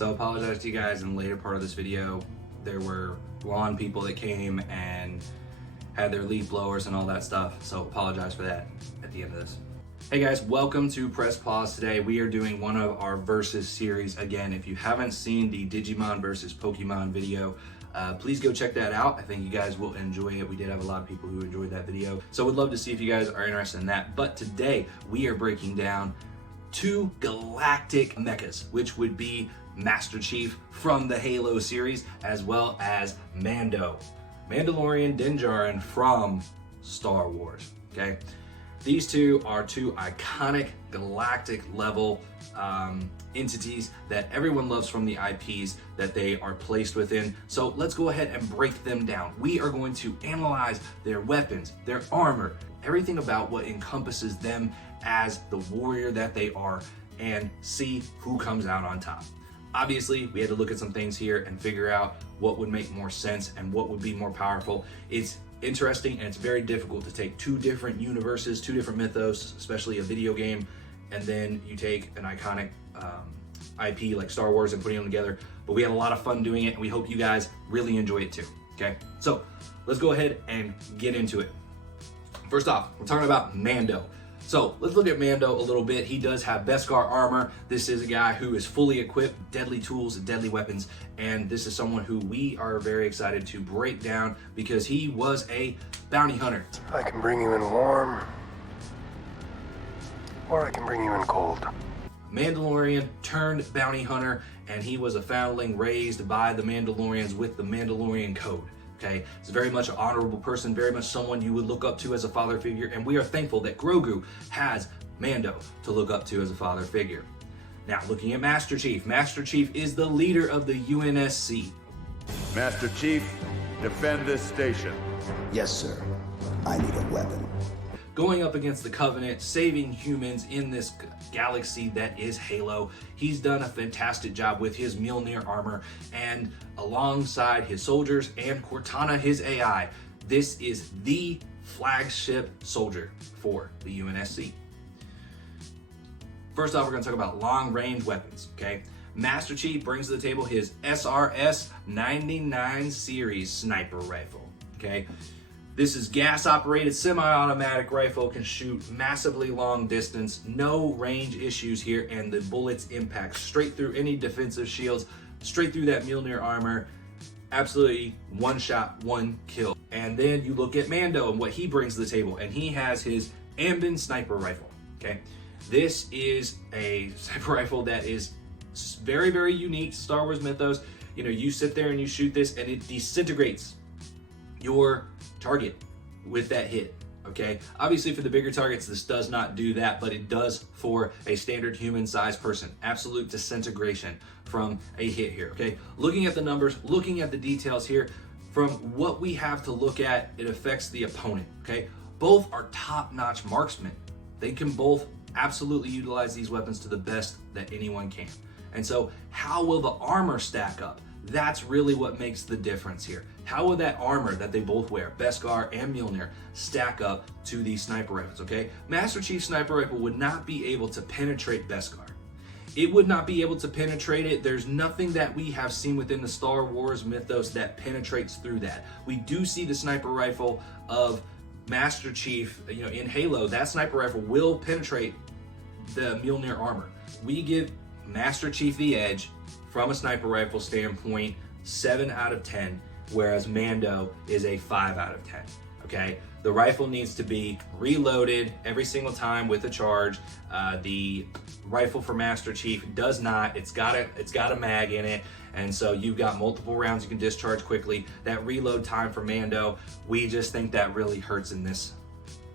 So I apologize to you guys in the later part of this video. There were lawn people that came and had their leaf blowers and all that stuff. So apologize for that at the end of this. Hey guys, welcome to Press Pause. Today we are doing one of our versus series. Again, if you haven't seen the Digimon versus Pokemon video, please go check that out. I think you guys will enjoy it. We did have a lot of people who enjoyed that video. So we'd love to see if you guys are interested in that. But today we are breaking down two galactic mechas, which would be Masterchief from the Halo series, as well as Mando, Mandalorian Din Djarin from Star Wars, okay? These two are two iconic galactic level entities that everyone loves from the IPs that they are placed within. So let's go ahead and break them down. We are going to analyze their weapons, their armor, everything about what encompasses them as the warrior that they are, and see who comes out on top. Obviously, we had to look at some things here and figure out what would make more sense and what would be more powerful. It's interesting and it's very difficult to take two different universes, two different mythos, especially a video game, and then you take an iconic IP like Star Wars and putting them together. But we had a lot of fun doing it, and we hope you guys really enjoy it too, okay? So let's go ahead and get into it. First off, we're talking about Mando. So let's look at Mando a little bit. He does have Beskar armor. This is a guy who is fully equipped, deadly tools, deadly weapons, and this is someone who we are very excited to break down because he was a bounty hunter. I can bring you in warm, or I can bring you in cold. Mandalorian turned bounty hunter, and he was a foundling raised by the Mandalorians with the Mandalorian code. Okay, he's very much an honorable person, very much someone you would look up to as a father figure, and we are thankful that Grogu has Mando to look up to as a father figure. Now, looking at Master Chief. Master Chief is the leader of the UNSC. Master Chief, defend this station. Yes, sir. I need a weapon. Going up against the Covenant, saving humans in this galaxy that is Halo. He's done a fantastic job with his Mjolnir armor, and alongside his soldiers and Cortana, his AI, this is the flagship soldier for the UNSC. First off, we're going to talk about long-range weapons, okay? Master Chief brings to the table his SRS-99 series sniper rifle, okay? This is gas-operated, semi-automatic rifle, can shoot massively long distance, no range issues here, and the bullets impact straight through any defensive shields, straight through that Mjolnir armor. Absolutely one shot, one kill. And then you look at Mando and what he brings to the table, and he has his Ambin sniper rifle, okay? This is a sniper rifle that is very, very unique to Star Wars mythos. You know, you sit there and you shoot this and it disintegrates your target with that hit, okay? Obviously for the bigger targets, this does not do that, but it does for a standard human-sized person. Absolute disintegration from a hit here, okay? Looking at the numbers, looking at the details here, from what we have to look at, it affects the opponent, okay? Both are top-notch marksmen. They can both absolutely utilize these weapons to the best that anyone can. And so how will the armor stack up? That's really what makes the difference here. How will that armor that they both wear, Beskar and Mjolnir, stack up to these sniper rifles, okay? Master Chief sniper rifle would not be able to penetrate Beskar. It would not be able to penetrate it. There's nothing that we have seen within the Star Wars mythos that penetrates through that. We do see the sniper rifle of Master Chief, you know, in Halo. That sniper rifle will penetrate the Mjolnir armor. We give Master Chief the edge from a sniper rifle standpoint, 7 out of 10, whereas Mando is a 5 out of 10, okay? The rifle needs to be reloaded every single time with a charge. The rifle for Master Chief does not. It's got a mag in it, and so you've got multiple rounds you can discharge quickly. That reload time for Mando, we just think that really hurts in this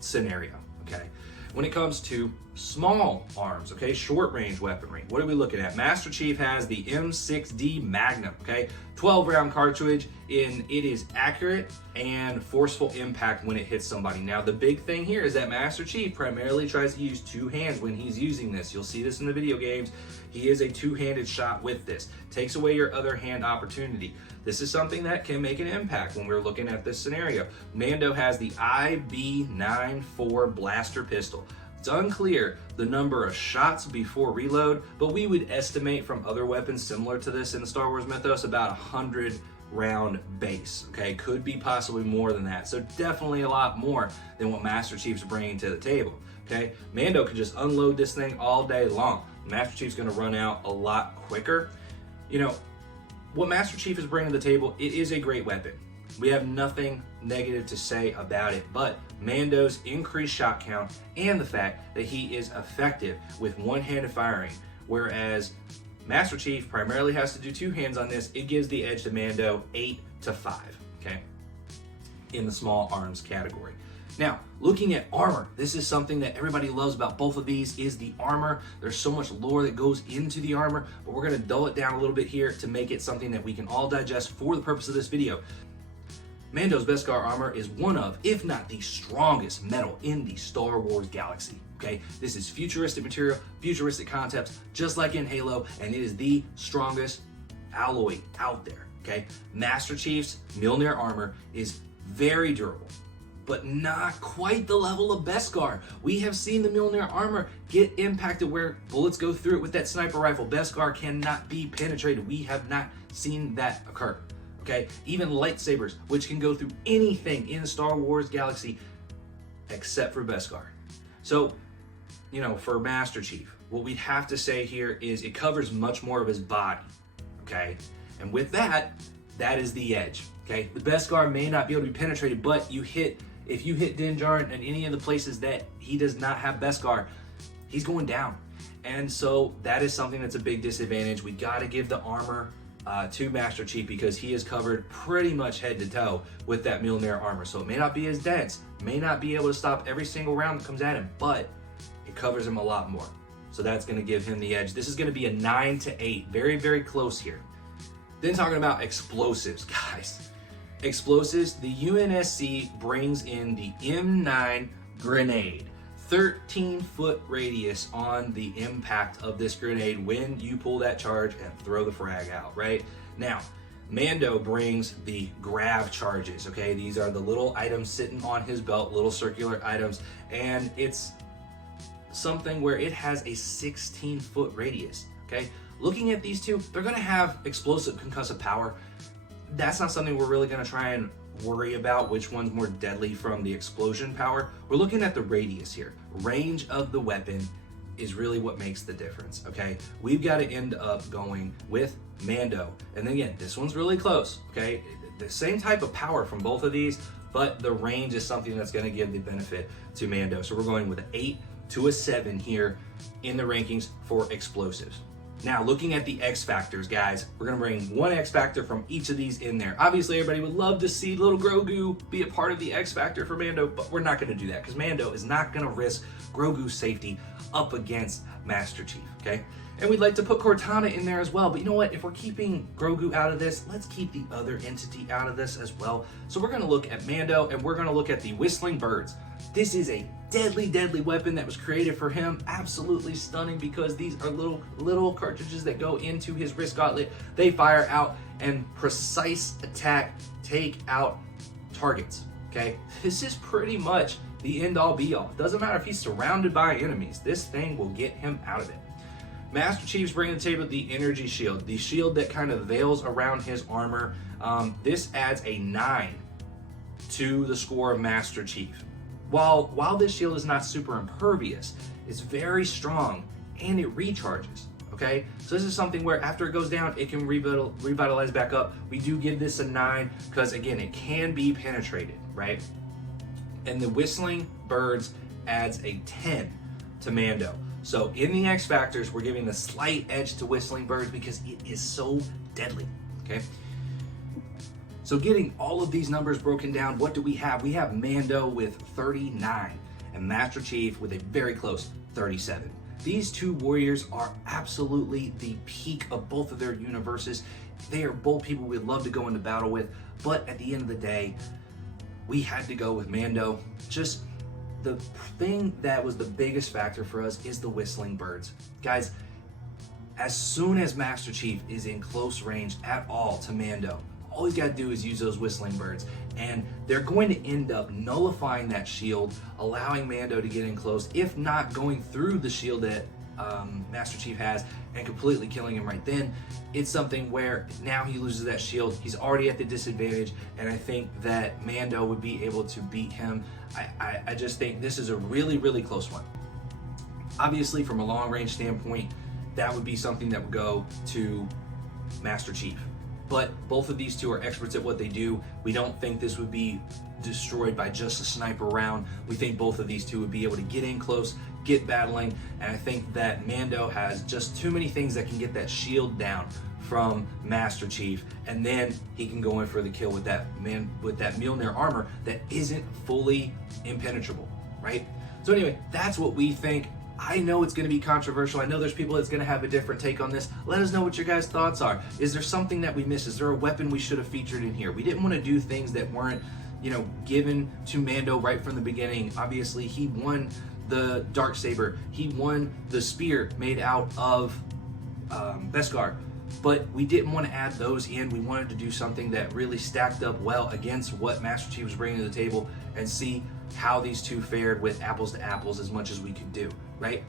scenario, okay? When it comes to small arms, okay, short range weaponry, what are we looking at? Master Chief has the M6D Magnum, okay, 12 round cartridge, and it is accurate and forceful impact when it hits somebody. Now the big thing here is that Master Chief primarily tries to use two hands when he's using this. You'll see this in the video games. He is a two-handed shot with this. Takes away your other hand opportunity. This is something that can make an impact when we're looking at this scenario. Mando has the IB-94 blaster pistol. It's unclear the number of shots before reload, but we would estimate from other weapons similar to this in the Star Wars mythos about 100 round base, okay? Could be possibly more than that. So definitely a lot more than what Master Chief's bringing to the table, okay? Mando can just unload this thing all day long. Master Chief's gonna run out a lot quicker. You know, what Master Chief is bringing to the table, it is a great weapon. We have nothing negative to say about it, but Mando's increased shot count and the fact that he is effective with one-handed firing, whereas Master Chief primarily has to do two hands on this, it gives the edge to Mando 8-5, okay, in the small arms category. Now, looking at armor, this is something that everybody loves about both of these is the armor. There's so much lore that goes into the armor, but we're gonna dull it down a little bit here to make it something that we can all digest for the purpose of this video. Mando's Beskar armor is one of, if not the strongest metal in the Star Wars galaxy, okay? This is futuristic material, futuristic concepts, just like in Halo, and it is the strongest alloy out there, okay? Master Chief's Mjolnir armor is very durable, but not quite the level of Beskar. We have seen the Mjolnir armor get impacted where bullets go through it with that sniper rifle. Beskar cannot be penetrated. We have not seen that occur. Okay, even lightsabers, which can go through anything in the Star Wars galaxy except for Beskar. So, you know, for Master Chief, what we'd have to say here is it covers much more of his body, okay? And with that, that is the edge, okay? The Beskar may not be able to be penetrated, but if you hit Din Djarin in any of the places that he does not have Beskar, he's going down. And so that is something that's a big disadvantage. We gotta give the armor to Master Chief because he is covered pretty much head to toe with that Mjolnir armor. So it may not be as dense, may not be able to stop every single round that comes at him, but it covers him a lot more. So that's gonna give him the edge. This is gonna be a 9-8, very, very close here. Then talking about explosives, guys. Explosives, the UNSC brings in the M9 grenade. 13-foot radius on the impact of this grenade when you pull that charge and throw the frag out, right? Now, Mando brings the grav charges, okay? These are the little items sitting on his belt, little circular items, and it's something where it has a 16-foot radius, okay? Looking at these two, they're gonna have explosive concussive power. That's not something we're really gonna try and worry about which one's more deadly from the explosion power. We're looking at the radius here. Range of the weapon is really what makes the difference, okay? We've got to end up going with Mando. And then again, this one's really close, okay? The same type of power from both of these, but the range is something that's going to give the benefit to Mando. So we're going with an 8 to a 7 here in the rankings for explosives. Now, looking at the X Factors, guys, we're gonna bring one X Factor from each of these in there. Obviously, everybody would love to see little Grogu be a part of the X Factor for Mando, but we're not gonna do that because Mando is not gonna risk Grogu's safety up against Master Chief, okay? And we'd like to put Cortana in there as well, but you know what? If we're keeping Grogu out of this, let's keep the other entity out of this as well. So we're gonna look at Mando and we're gonna look at the Whistling Birds. This is a deadly, deadly weapon that was created for him. Absolutely stunning because these are little cartridges that go into his wrist gauntlet. They fire out and precise attack, take out targets, okay? This is pretty much the end all be all. Doesn't matter if he's surrounded by enemies, this thing will get him out of it. Master Chief's bringing to the table the energy shield, the shield that kind of veils around his armor. This adds a 9 to the score of Master Chief. While this shield is not super impervious, it's very strong and it recharges, okay? So this is something where after it goes down, it can revitalize back up. We do give this a 9 because again, it can be penetrated, right? And the Whistling Birds adds a 10 to Mando. So in the X Factors, we're giving the slight edge to Whistling Birds because it is so deadly, okay? So getting all of these numbers broken down, what do we have? We have Mando with 39 and Master Chief with a very close 37. These two warriors are absolutely the peak of both of their universes. They are both people we'd love to go into battle with, but at the end of the day, we had to go with Mando. Just the thing that was the biggest factor for us is the Whistling Birds. Guys, as soon as Master Chief is in close range at all to Mando, All he's got to do is use those whistling birds, and they're going to end up nullifying that shield, allowing Mando to get in close, if not going through the shield that Master Chief has and completely killing him right then. It's something where now he loses that shield. He's already at the disadvantage, and I think that Mando would be able to beat him. I just think this is a really, really close one. Obviously, from a long range standpoint, that would be something that would go to Master Chief. But both of these two are experts at what they do. We don't think this would be destroyed by just a sniper round. We think both of these two would be able to get in close, get battling, and I think that Mando has just too many things that can get that shield down from Master Chief, and then he can go in for the kill with that Mjolnir armor that isn't fully impenetrable, right? So anyway, that's what we think. I know it's going to be controversial. I know there's people that's going to have a different take on this. Let us know what your guys' thoughts are. Is there something that we missed? Is there a weapon we should have featured in here? We didn't want to do things that weren't, given to Mando right from the beginning. Obviously, he won the Darksaber. He won the spear made out of Beskar. But we didn't want to add those in. We wanted to do something that really stacked up well against what Master Chief was bringing to the table and see how these two fared with apples to apples as much as we could do, right?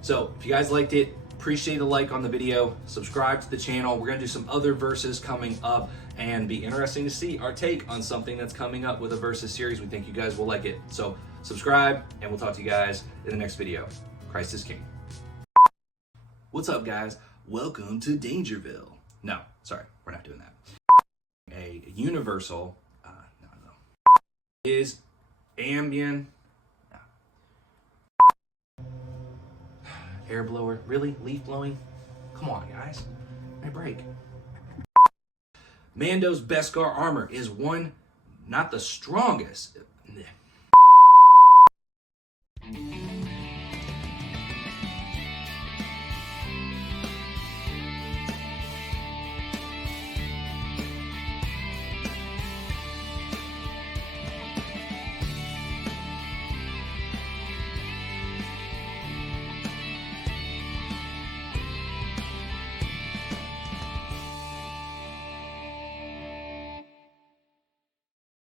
So if you guys liked it, appreciate a like on the video, subscribe to the channel. We're gonna do some other verses coming up, and be interesting to see our take on something that's coming up with a versus series. We think you guys will like it. So subscribe, and we'll talk to you guys in the next video. Christ is King. What's up, guys? Welcome to Dangerville. No, sorry, we're not doing that. A universal, is ambient. Air blower, really? Leaf blowing? Come on, guys, give me a break. Mando's Beskar armor is one, not the strongest.